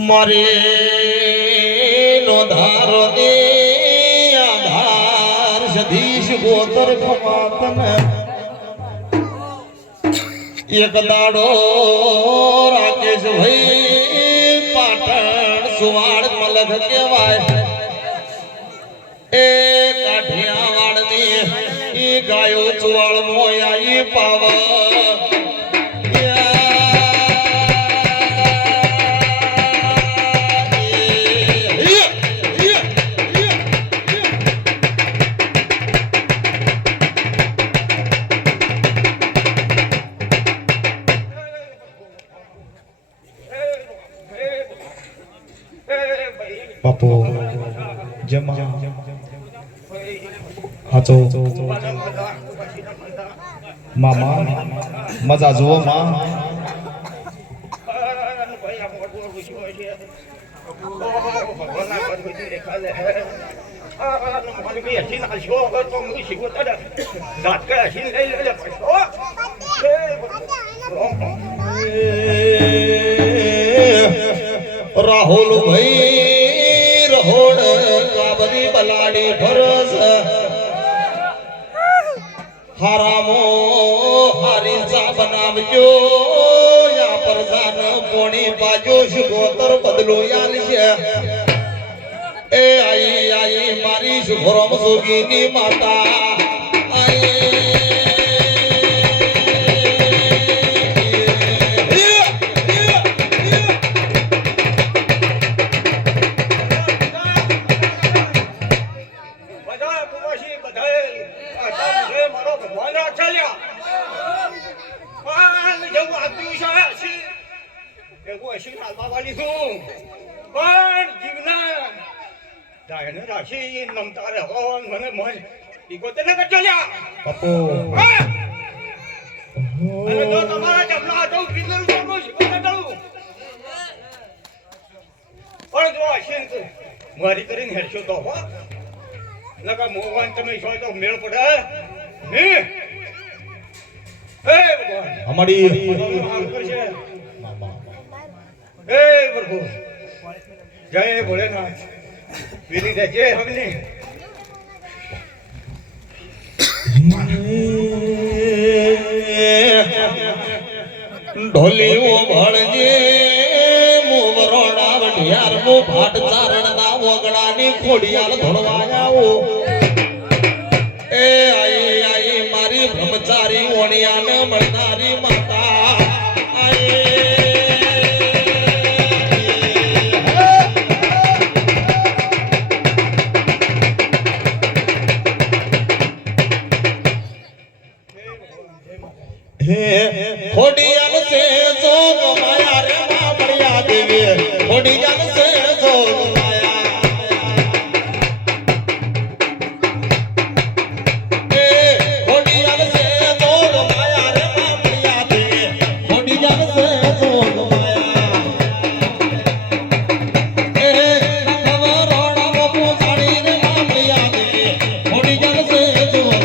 મારે નો ધારો એ આધાર સદીશ ગોતર ખમાતન એક દાડો રાકેશ ભાઈ પાટણ સુવાડ મલક કહેવાય એ કાઠિયાવાડ ની ઈ ગાયો ચુવાળ મોયા ઈ પાવા Papo Jama Hato Mama Maza Zo Ma Rahul भाई रहोड़ काबरी बलाड़ी फरस हरामो हरीसा बनावजो या पर जान पोणी बाजो शुगोतर बदलो याल ए आई आई मारी शुभरम जोगिनी माता Papo મારી કરીને હેડશો તો લગા મોહન તમે છો તો મેળ પડે હે હે ભગવાન Amadi હે પ્રભુ જય ભોલેનાથ વિરી દે જય હવની ઢોલી ઓ ભળજે મોવરોડા વઢિયાર મો ભાટ ચારણ ના ઓગડાની ખોડિયાલ ધોળવાયાઓ એ આઈ આઈ મારી બ્રહ્મચારી ઓણિયાને મળનારી માતા ખોડિયાલ સે જોગ માયા રે મામળિયા દેવી ખોડિયાલ સે જોગ માયા એ ખોડિયાલ સે જોગ માયા રે મામળિયા દેવી ખોડિયાલ સે જોગ માયા એ ખબરોડા બાપુ સાડી રે મામળિયા દેવી ખોડિયાલ સે જોગ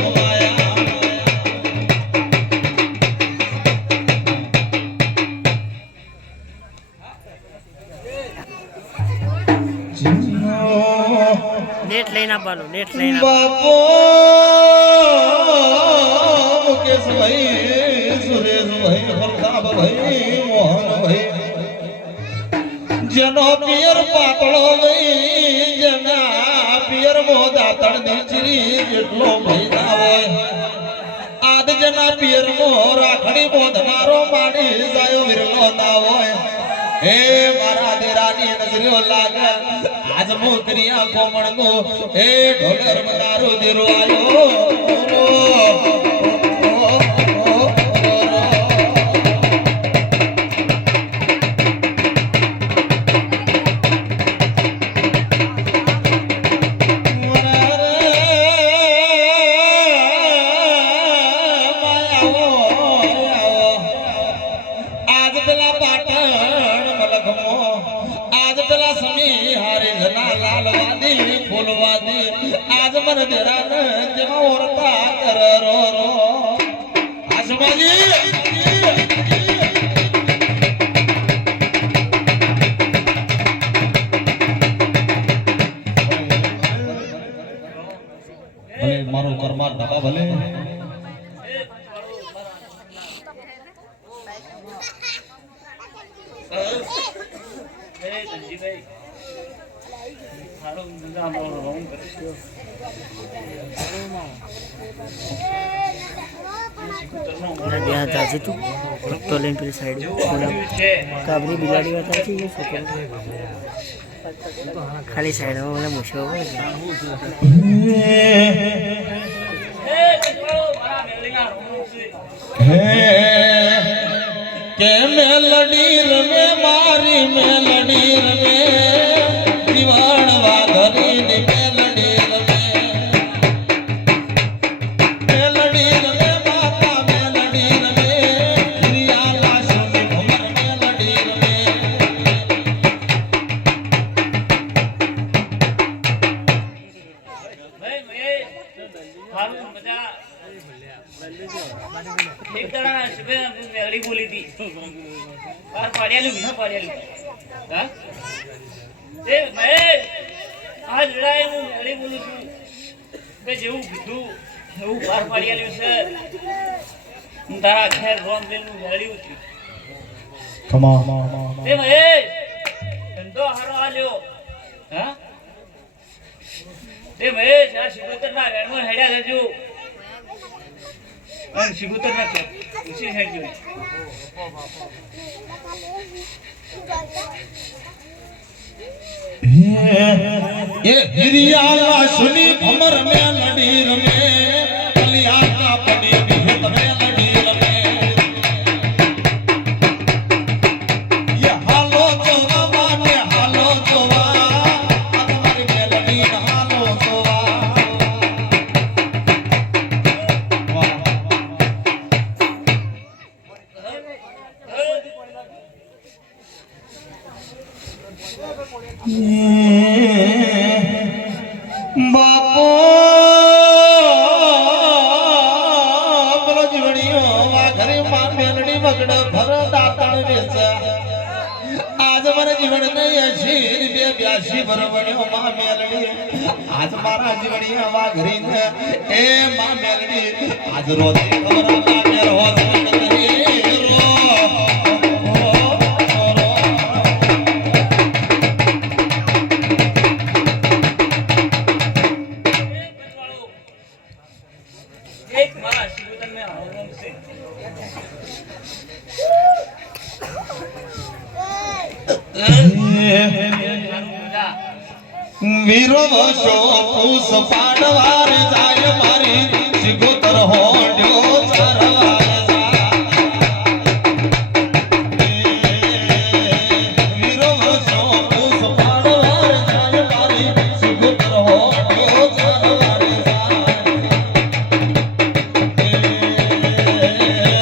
नेट लेना बालो नेट लेना बापो मुकेश भाई सुरेश भाई प्रताप भाई मोहन भाई जनो पियर पातळो भाई जना पियर मोदा तळनी चिरी जेटलो भाई ना હોય આદ જના પિયર મો રાખડી બોધનારો માડી જાયો વિરલો ના હોય હે મારા દેરાની નજરિયો લાગે આજ મોકરિયા કોમણનો હે ઢોલર મતારો દેરો આયો આજ પેલા પાટણ મલકમો આજ પેલા સમી હારી જના લાલવાદી ફૂલવાદી આજ મન દેરાન જેમાં ઓરતા કર રો રો આસમાજી ત્યાં જાજે તું પત્તો લઈને પેલી સાઈડ કાબરી બિલાડી વાત છે એ છોકરો ખાલી સાઈડમાં મને મૂછો કે મેલડી રમે મારી મેલડી રમે દિવાણ વાઘરી મેલડી રમે મેલડી રમે માતા મેલડી રમે હિરિયા લાશની ભમર મેલડી રમે એક દાડા સુબે મેલડી બોલી હતી બાર પાડ્યાલું ના પાડ્યાલું હા એ મહેશ આજ લડાઈ હું મેલડી બોલું છું કે જેવું કીધું એવું બાર પાડ્યાલું છે હું તારા ખેર રોમ લેલું મેળ્યું છું એ મહેશ ધંધો હારો આલ્યો હા એ મહેશ આ શિકોતર ના વેણમાં હેડ્યા જજો અને શિકોતર ના કે ઉસી હેડજો ये हिरिया लाशनी भमर में लड़ी रमे कलिया का पड़ी बिहत में लड़ी रमे ये हालो जोवा माने हालो जोवा तुम्हारी मेलडी हालो जोवा બાપો પેલો જીવણીઓ વાઘરી માં મેલડી વગડ ભર દાતણ વેચ આજ મને જીવન નહીં 80 રૂપિયા 82 ભરવણ્યો માં મેલડી આજ મારા જીવણીઓ વાઘરી ને એ માં મેલડી આજ રોતી ખબર લાગે રોજ એક મારા શિકોતર ને હારો છે વીરો વશો પૂસ પાડવાર જાય મારી સિગોતર હોડ્યો ચારવાર વીરો વશો પૂસ પાડવાર જાય મારી સિગોતર હોડ્યો ચારવાર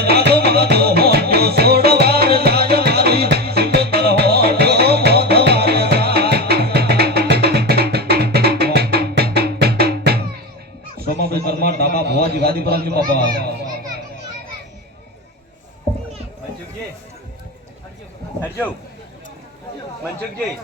રાધો માધો હોડ્યો સોડવાર જાય મારી સિગોતર હોડ્યો મોધવાર સોમાભાઈ પરમાર ધાબા ભવાજી ગાદી પર બાપા મનસુખજી